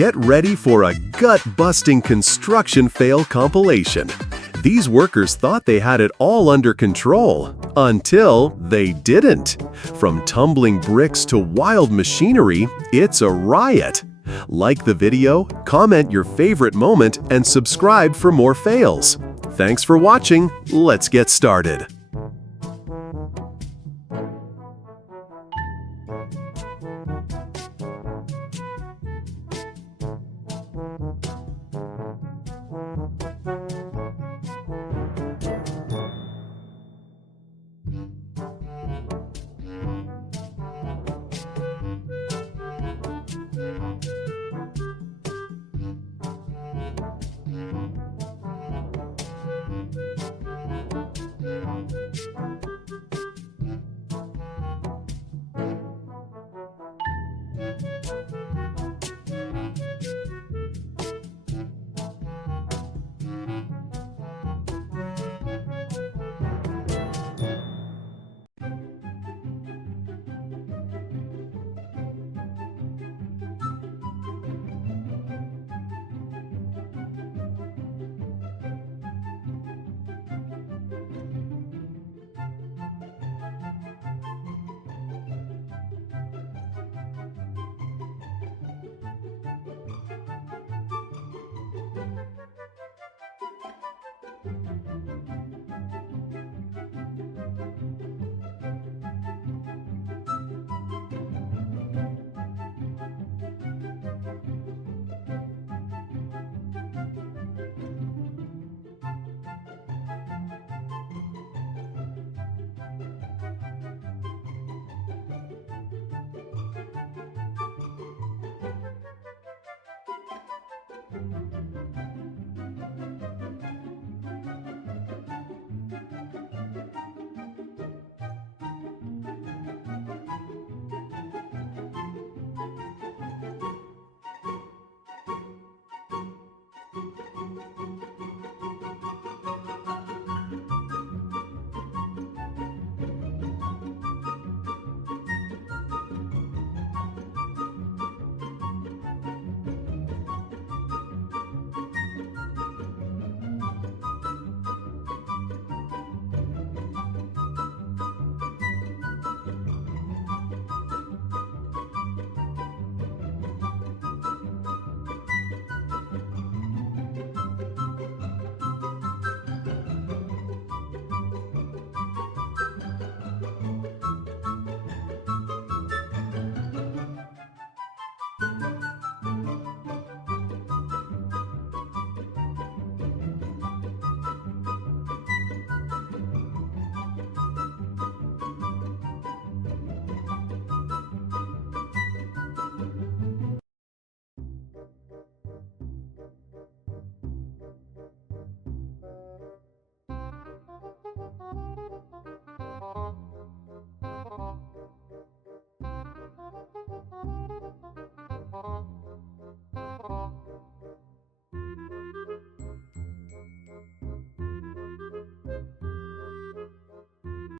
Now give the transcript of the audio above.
Get ready for a gut-busting construction fail compilation. These workers thought they had it all under control, until they didn't. From tumbling bricks to wild machinery, it's a riot. Like the video, comment your favorite moment, and subscribe for more fails. Thanks for watching. Let's get started.